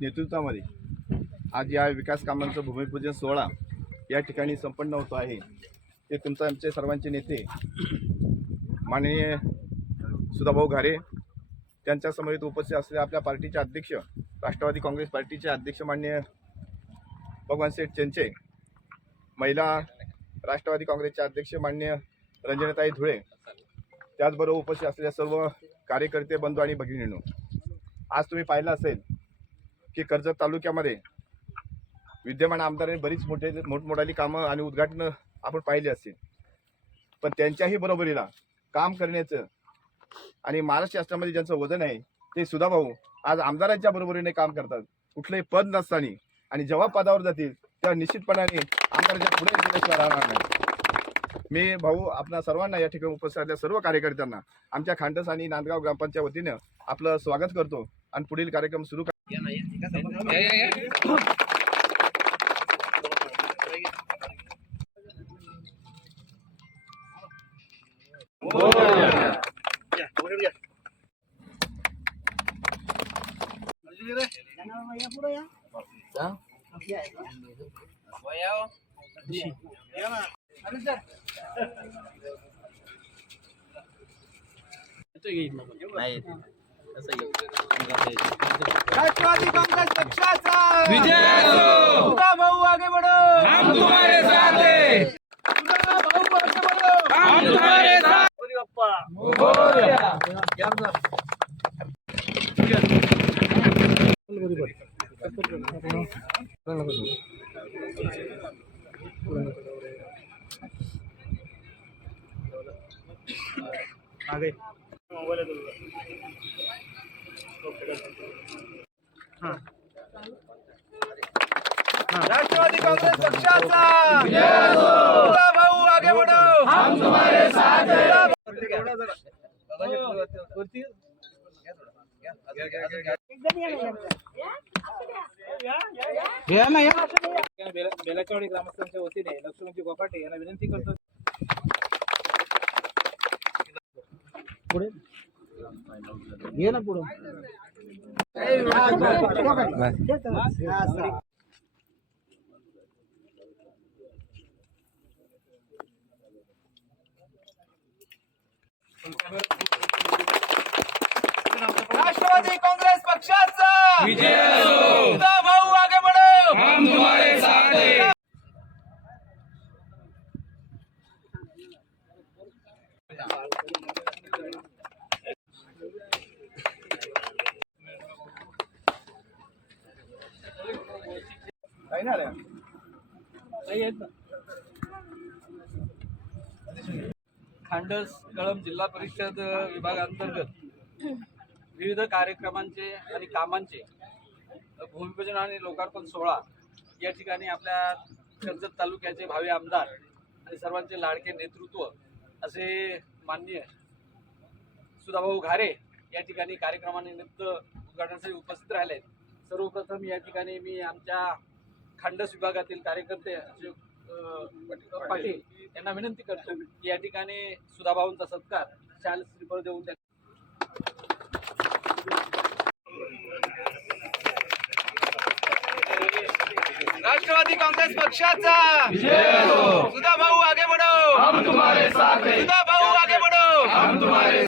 नेतृत्वामध्ये आज या विकास कामांचं भूमिपूजन सोहळा या ठिकाणी संपन्न होतो आहे. ते तुमचं आमचे सर्वांचे नेते माननीय सुधाभाऊ घारे त्यांच्या समवेत उपस्थित असलेल्या आपल्या पार्टीचे अध्यक्ष राष्ट्रवादी काँग्रेस पार्टीचे अध्यक्ष माननीय भगवान शेठ चेंचे महिला राष्ट्रवादी काँग्रेसचे अध्यक्ष माननीय रंजनताई धुळे त्याचबरोबर उपस्थित असलेल्या सर्व कार्यकर्ते बंधू आणि भगिनींनो आज तुम्ही पाहिलं असेल की कर्जत तालुक्यामध्ये विद्यमान आमदारांनी बरीच मोठे मोठमोठाली कामं आणि उद्घाटनं आपण पाहिली असतील. पण त्यांच्याही बरोबरीला काम करण्याचं आणि महाराष्ट्र शासनामध्ये ज्यांचं वजन आहे ते सुद्धा भाऊ आज आमदारांच्या बरोबरीने काम करतात. कुठलंही पद नसताना आणि जेव्हा पदावर जातील तेव्हा निश्चितपणाने आमदाराच्या पुढे गेल्याशिवाय राहणार नाही. मी भाऊ आपल्या सर्वांना या ठिकाणी उपस्थित असलेल्या सर्व कार्यकर्त्यांना आमच्या खांडस आणि नांदगाव ग्रामपंचायत वतीनं आपलं स्वागत करतो आणि पुढील कार्यक्रम सुरू राष्ट्रवादी काँग्रेस पक्षाचा. विजय भाऊ आगे बढ़ो. हम तुम्हारे साथ! हैं भाऊ आगे बढ़ो. हम तुम्हारे साथ! बाप्पा. राष्ट्रवादी काँग्रेस पक्षाचा! विजय भाऊ आगे बढ़ो हम तुम्हारे साथ हैं बेलाचवाडी ग्रामस्थांच्या वतीने लक्ष्मणजी गोपाटे यांना विनंती करतो पुढे. ये ना पुढे. राष्ट्रवादी काँग्रेस पक्षाचा. विजय भाऊ आगे बढ़ो हम तुम्हारे साथ हैं काही नाही ना. खांडस कळम जिल्हा परिषद विभागांतर्गत विविध कार्यक्रमांचे आणि कामांचे भूमिपूजन आणि लोकार्पण सोहळा या ठिकाणी आपल्या कर्जत तालुक्याचे भावी आमदार आणि सर्वांचे लाडके नेतृत्व असे माननीय सुधाभाऊ घारे या ठिकाणी कार्यक्रमानिमित्त उद्घाटनासाठी उपस्थित राहिले सर्वप्रथम या ठिकाणी मी आमच्या खांडस विभागातील कार्यकर्ते पाटील यांना विनंती करतो की या ठिकाणी सुधाभाऊंचा सत्कार शाल श्रीफळ देऊन त्या राष्ट्रवादी काँग्रेस पक्षाचा. सुधा भाऊ आगे बढ़ो. हम तुम्हारे साथ हैं. सुधा भाऊ आगे बढ़ो.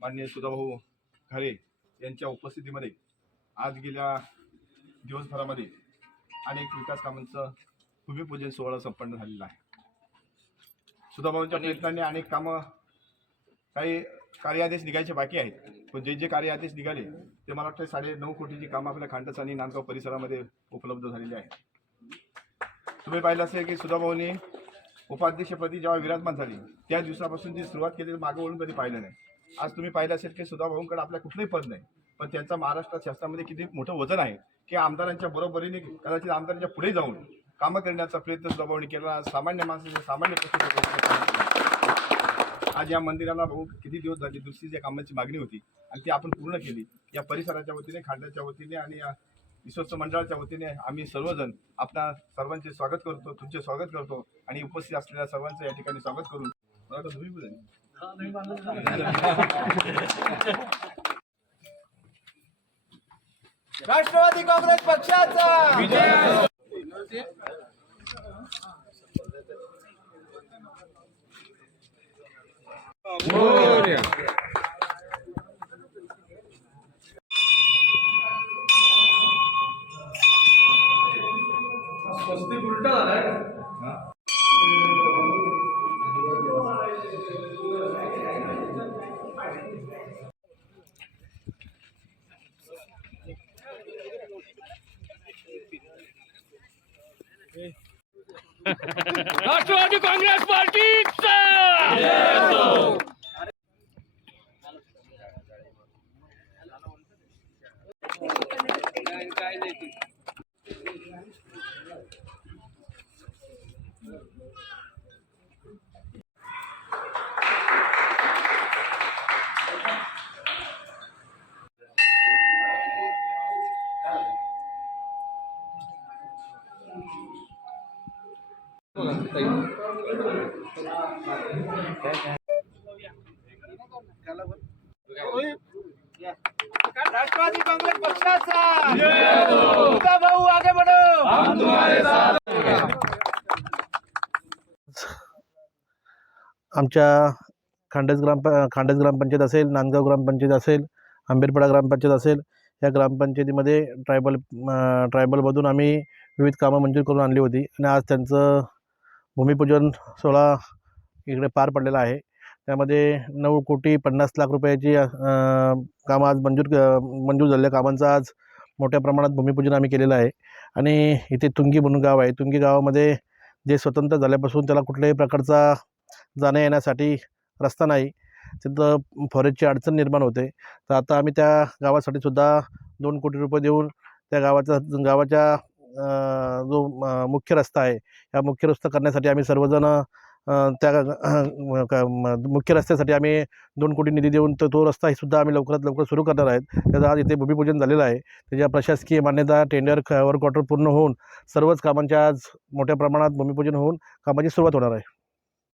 माननीय सुधाभाऊ घारे यांच्या उपस्थितीमध्ये आज गेल्या दिवसभरामध्ये अनेक विकास कामांचं भूमिपूजन सोहळा संपन्न झालेला आहे. सुधाभाऊंच्या प्रयत्नांनी अनेक कामं काही कार्यादेश निघायचे बाकी आहेत. पण जे जे कार्यादेश निघाले ते मला वाटतं साडे नऊ कोटीची कामं आपल्या खांडस आणि नांदगाव परिसरामध्ये उपलब्ध झालेली आहेत. तुम्ही पाहिलं असेल की सुधाभाऊनी उपाध्यक्षपदी जेव्हा विराजमान झाली त्या दिवसापासून जी सुरुवात केली मागं वळून कधी पाहिलं नाही. आज तुम्ही पाहिलं असेल की सुधाभाऊंकडे आपल्या कुठलंही पद नाही पण त्यांचा महाराष्ट्र शासनामध्ये किती मोठं वजन आहे की आमदारांच्या बरोबरीने कदाचित आमदारांच्या पुढे जाऊन कामं करण्याचा प्रयत्न सुधाभाऊंनी केला. सामान्य माणसाच्या सामान्य प्रश्न आज या मंदिराला भाऊ किती दिवस झाले दुसरी ज्या कामाची मागणी होती आणि ती आपण पूर्ण केली. या परिसराच्या वतीने खांड्याच्या वतीने आणि विश्वस्त मंडळाच्या वतीने आम्ही सर्वजण आपणा सर्वांचे स्वागत करतो तुमचे स्वागत करतो आणि उपस्थित असलेल्या सर्वांचं या ठिकाणी स्वागत करून मला वाटतं तुम्ही बोला. राष्ट्रवादी काँग्रेस पक्षाचा राष्ट्रवादी काँग्रेस पार्टीचा राष्ट्रवादी काँग्रेस पक्षाचा. भाऊ आगे बढो. आमच्या खांडेस ग्राम खांडेस ग्रामपंचायत असेल नांदगाव ग्रामपंचायत असेल आंबेरपाडा ग्रामपंचायत असेल या ग्रामपंचायतीमध्ये ट्रायबल ट्रायबलमधून आम्ही विविध कामं मंजूर करून आणली होती. आणि आज त्यांचं भूमिपूजन सोहळा इकडे पार पडलेला आहे. त्यामध्ये नऊ कोटी पन्नास लाख रुपयाची कामं आज मंजूर मंजूर झालेल्या कामांचं आज मोठ्या प्रमाणात भूमिपूजन आम्ही केलेलं आहे. आणि इथे तुंगी म्हणून गाव आहे. तुंगी गावामध्ये जे स्वतंत्र झाल्यापासून त्याला कुठल्याही प्रकारचा जाण्या येण्यासाठी रस्ता नाही. तिथं फॉरेस्टची अडचण निर्माण होते. तर आता आम्ही त्या गावासाठी सुद्धा दोन कोटी रुपये देऊन त्या गावाचा गावाच्या जो मुख्य रस्ता आहे या मुख्य रस्ता करण्यासाठी आम्ही सर्वजण त्या म- मुख्य रस्त्यासाठी आम्ही दोन कोटी निधी देऊन तर तो रस्ता सुद्धा आम्ही लवकरात लवकर सुरू करणार आहेत. त्याचं आज इथे भूमिपूजन झालेलं आहे. त्याच्या प्रशासकीय मान्यता टेंडर वर्क ऑर्डर पूर्ण होऊन सर्वच कामांच्या आज मोठ्या प्रमाणात भूमिपूजन होऊन कामाची सुरुवात होणार आहे.